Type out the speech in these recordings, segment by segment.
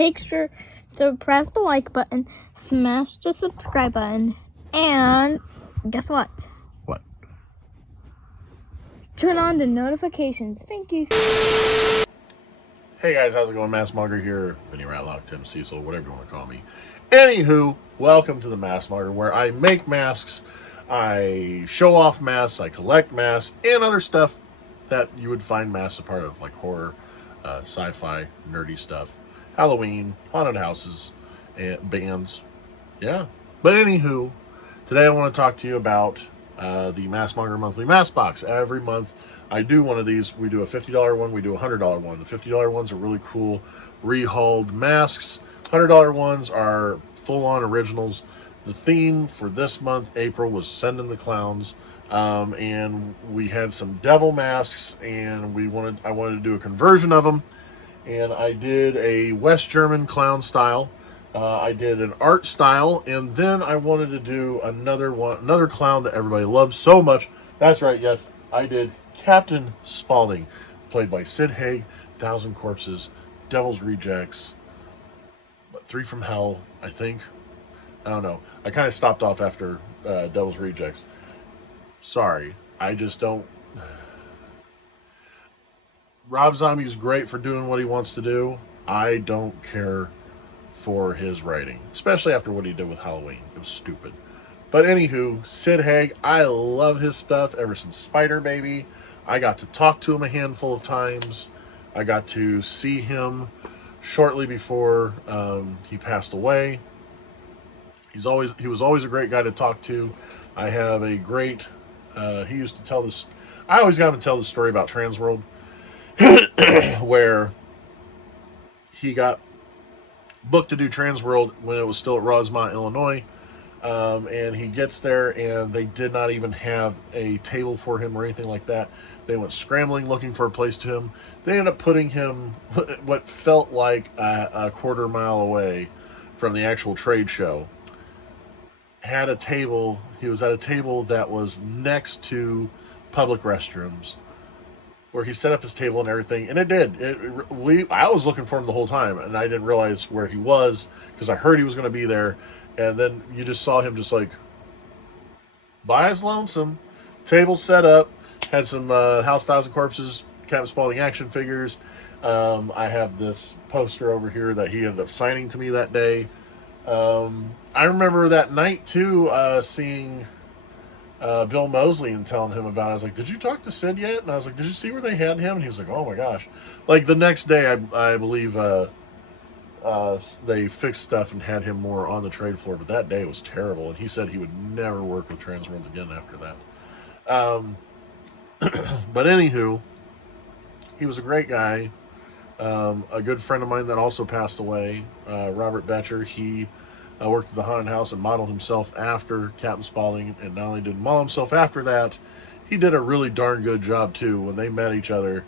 Make sure to press the like button, smash the subscribe button, and guess what? What? Turn on the notifications. Thank you. Hey guys, how's it going? MaskMonger here. Vinny Ratlock, Tim Cecil, whatever you want to call me. Anywho, welcome to the MaskMonger, where I make masks, I show off masks, I collect masks, and other stuff that you would find masks a part of, like horror, sci-fi, nerdy stuff, Halloween, haunted houses, and bands. Yeah. But anywho, today I want to talk to you about the MaskMonger monthly mask box. Every month I do one of these. We do a $50 one, we do a $100 one. The $50 ones are really cool rehauled masks. $100 ones are full-on originals. The theme for this month, April, was Sending the Clowns. And we had some devil masks, and I wanted to do a conversion of them. And I did a West German clown style. I did an art style, and then I wanted to do another clown that everybody loves so much. That's right, yes, I did Captain Spaulding, played by Sid Haig, Thousand Corpses, Devil's Rejects, Three from Hell, I think. I don't know. I kind of stopped off after Devil's Rejects. Sorry, I just don't. Rob Zombie's great for doing what he wants to do. I don't care for his writing, especially after what he did with Halloween. It was stupid. But anywho, Sid Haig, I love his stuff ever since Spider Baby. I got to talk to him a handful of times. I got to see him shortly before he passed away. He was always a great guy to talk to. I have a great. He used to tell this. I always got him to tell the story about Transworld, where he got booked to do Transworld when it was still at Rosemont, Illinois. And he gets there, and they did not even have a table for him or anything like that. They went scrambling looking for a place to him. They ended up putting him what felt like a quarter mile away from the actual trade show. Had a table. He was at a table that was next to public restrooms, where he set up his table and everything, and it did. I was looking for him the whole time, and I didn't realize where he was because I heard he was going to be there, and then you just saw him just like by his lonesome, table set up, had some House Thousand Corpses, Captain Spaulding action figures. I have this poster over here that he ended up signing to me that day. I remember that night too, seeing Bill Moseley and telling him about it. I was like, did you talk to Sid yet? And I was like, did you see where they had him? And he was like, oh my gosh. Like the next day, I believe they fixed stuff and had him more on the trade floor, but that day was terrible. And he said he would never work with Transworld again after that. But anywho, he was a great guy. A good friend of mine that also passed away, Robert Betcher, he worked at the haunted house and modeled himself after Captain Spaulding, and not only did he model himself after that, he did a really darn good job too when they met each other.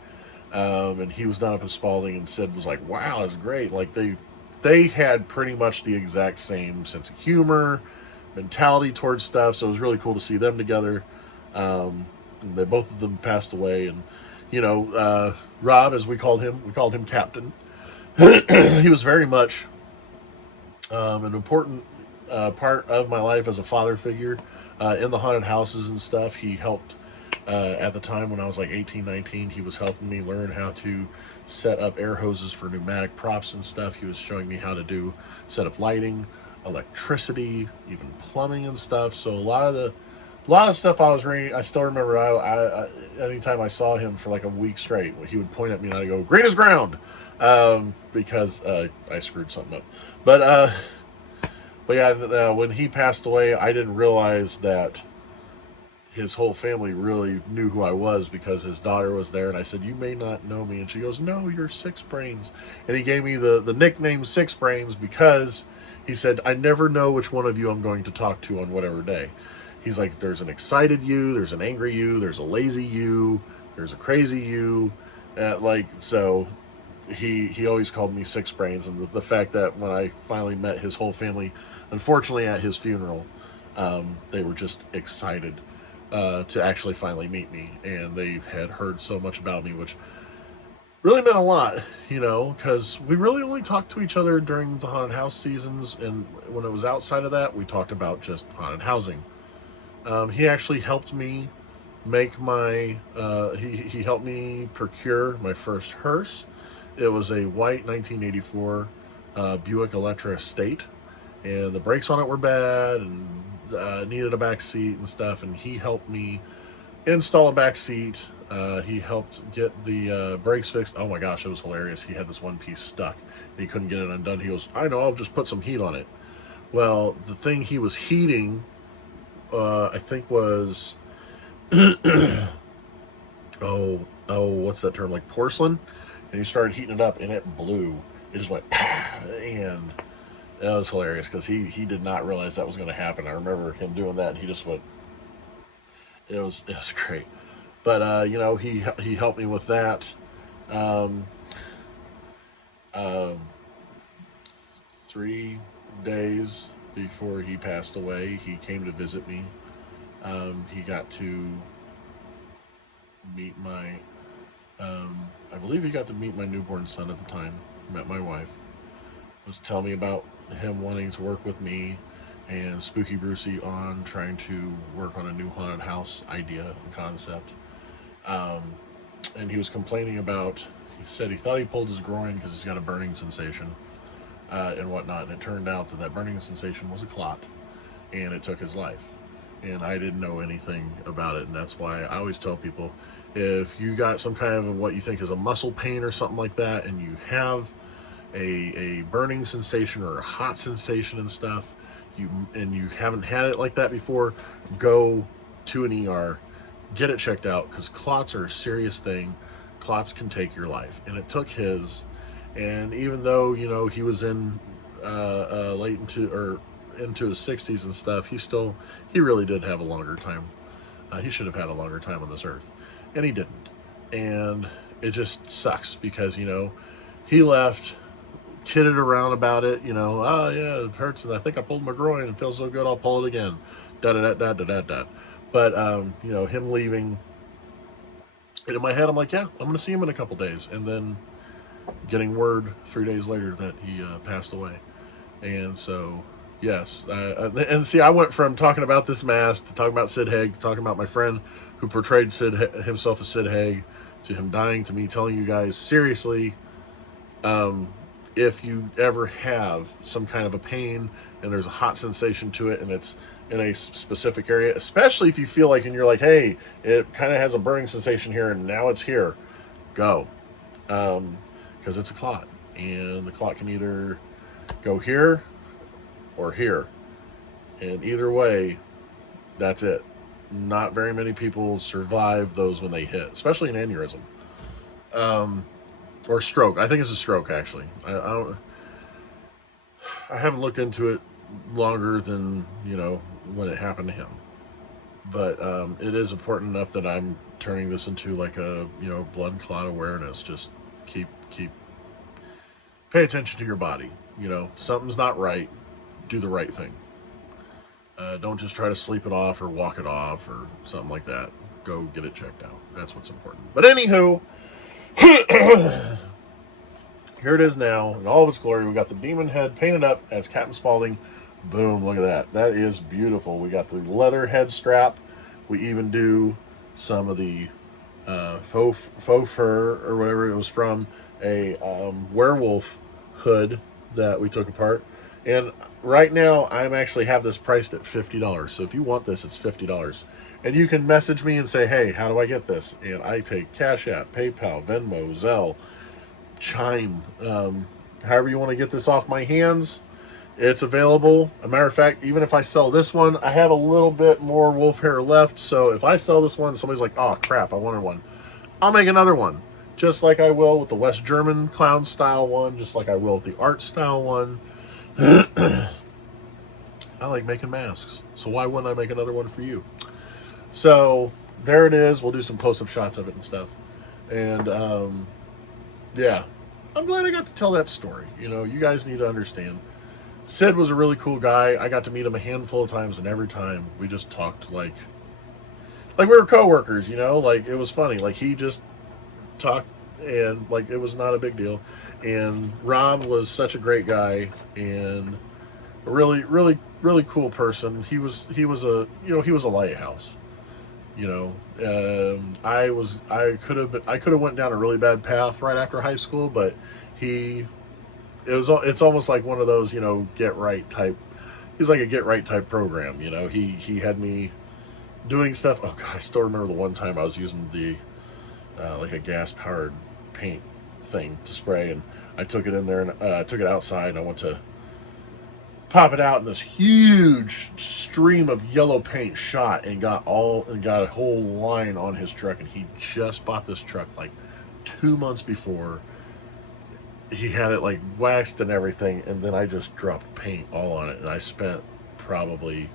And he was done up as Spaulding, and Sid was like, wow, that's great. Like they had pretty much the exact same sense of humor, mentality towards stuff, so it was really cool to see them together. They both of them passed away, and Rob, as we called him Captain. He was very much an important part of my life as a father figure in the haunted houses and stuff. He helped at the time when I was like 18, 19. He was helping me learn how to set up air hoses for pneumatic props and stuff. He was showing me how to set up lighting, electricity, even plumbing and stuff. So a lot of the stuff I was reading, I still remember. I anytime I saw him for like a week straight, he would point at me and I'd go, "Green as ground," because I screwed something up. But yeah, when he passed away, I didn't realize that his whole family really knew who I was, because his daughter was there, and I said, "You may not know me," and she goes, "No, you're Six Brains," and he gave me the nickname Six Brains because he said, "I never know which one of you I'm going to talk to on whatever day." He's like, there's an excited you, there's an angry you, there's a lazy you, there's a crazy you. So he always called me Six Brains. And the fact that when I finally met his whole family, unfortunately at his funeral, they were just excited to actually finally meet me. And they had heard so much about me, which really meant a lot, because we really only talked to each other during the haunted house seasons, and when it was outside of that, we talked about just haunted housing. He actually helped me make my, he helped me procure my first hearse. It was a white 1984 Buick Electra Estate, and the brakes on it were bad, and needed a back seat and stuff, and he helped me install a back seat. He helped get the brakes fixed. Oh my gosh, it was hilarious. He had this one piece stuck, and he couldn't get it undone. He goes, I know, I'll just put some heat on it. Well, the thing he was heating, I think was, oh, what's that term? Like porcelain? And he started heating it up, and it blew. It just went, and that was hilarious because he did not realize that was going to happen. I remember him doing that, and he just went. It was great. But he helped me with that. Um, um, 3 days before he passed away, he came to visit me. He got to meet my, I believe he got to meet my newborn son at the time. Met my wife. Was telling me about him wanting to work with me and Spooky Brucey on trying to work on a new haunted house idea and concept. Um, and he was complaining about, he said he thought he pulled his groin because he's got a burning sensation and whatnot. And it turned out that that burning sensation was a clot, and it took his life. And I didn't know anything about it. And that's why I always tell people, if you got some kind of what you think is a muscle pain or something like that, and you have a burning sensation or a hot sensation and stuff, you haven't had it like that before, go to an ER, get it checked out, because clots are a serious thing. Clots can take your life, and it took his. And even though he was in late into his 60s and stuff, he really did have a longer time. He should have had a longer time on this earth, and he didn't. And it just sucks because he left, kidded around about it, oh yeah, it hurts, and I think I pulled my groin and feels so good I'll pull it again. Da da da da da da. But him leaving, and in my head I'm like, yeah, I'm gonna see him in a couple days, and then getting word 3 days later that he passed away. And so yes, and see, I went from talking about this mask to talking about Sid Haig, to talking about my friend who portrayed himself as Sid Haig, to him dying, to me telling you guys seriously, if you ever have some kind of a pain and there's a hot sensation to it and it's in a specific area, especially if you feel like, and you're like, hey, it kind of has a burning sensation here and now it's here, go. Because it's a clot, and the clot can either go here or here, and either way, that's it. Not very many people survive those when they hit, especially an aneurysm. Or stroke. I think it's a stroke, actually. I haven't looked into it longer than when it happened to him, but it is important enough that I'm turning this into like a blood clot awareness. Just keep pay attention to your body. Something's not right, do the right thing. Don't just try to sleep it off or walk it off or something like that. Go get it checked out. That's what's important. But anywho, here it is now in all of its glory. We got the demon head painted up as Captain Spaulding. Boom, look at that. That is beautiful. We got the leather head strap. We even do some of the faux fur or whatever it was from a werewolf hood that we took apart. And right now I'm actually have this priced at $50. So if you want this, it's $50. And you can message me and say, hey, how do I get this? And I take Cash App, PayPal, Venmo, Zelle, Chime, however you want to get this off my hands. It's available. A matter of fact, even if I sell this one, I have a little bit more wolf hair left. So if I sell this one, somebody's like, oh crap, I wanted one, I'll make another one. Just like I will with the West German clown style one, just like I will with the art style one. I like making masks, so why wouldn't I make another one for you? So there it is. We'll do some close-up shots of it and stuff. And yeah, I'm glad I got to tell that story. You guys need to understand, Sid was a really cool guy. I got to meet him a handful of times, and every time we just talked like we were co-workers. Like it was funny. Like he just talked and like it was not a big deal. And Rob was such a great guy and a really cool person. He was a lighthouse. I could have went down a really bad path right after high school, but he it's almost like one of those get right type. He's like a get right type program. He had me doing stuff. Oh god, I still remember the one time I was using the like a gas powered paint thing to spray, and I took it in there and took it outside, and I went to pop it out, and this huge stream of yellow paint shot and got a whole line on his truck. And he just bought this truck like 2 months before. He had it like waxed and everything, and then I just dropped paint all on it, and I spent probably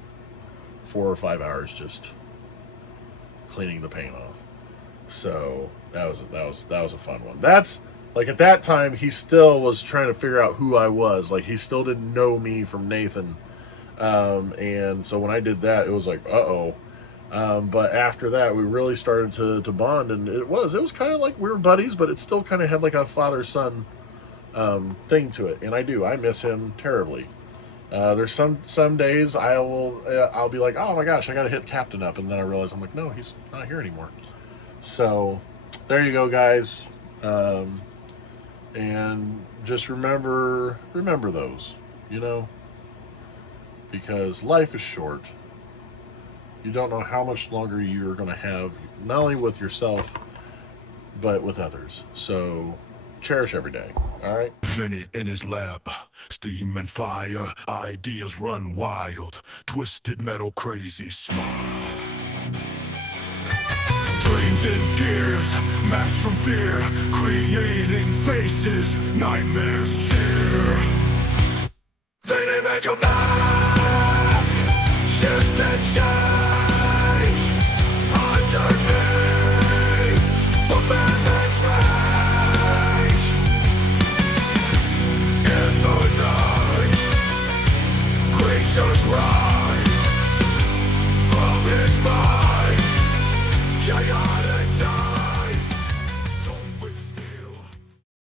4 or 5 hours just cleaning the paint off. So that was a fun one. That's like at that time he still was trying to figure out who I was. Like he still didn't know me from Nathan, and so when I did that, it was like uh-oh. But after that, we really started to bond, and it was kind of like we were buddies, but it still kind of had like a father-son thing to it. And I miss him terribly. There's some days I'll be like, oh my gosh, I gotta hit Captain up, and then I realize I'm like, no, he's not here anymore. So there you go, guys. And just remember those, because life is short. You don't know how much longer you're going to have, not only with yourself, but with others. So cherish every day. All right. Invented in his lab, steam and fire, ideas run wild, twisted metal crazy smile. Dreams in gears, masks from fear, creating faces, nightmares cheer. They didn't make a mask, shift and change, underneath a madman's rage. In the night, creatures rise from his mind. Yeah, yeah.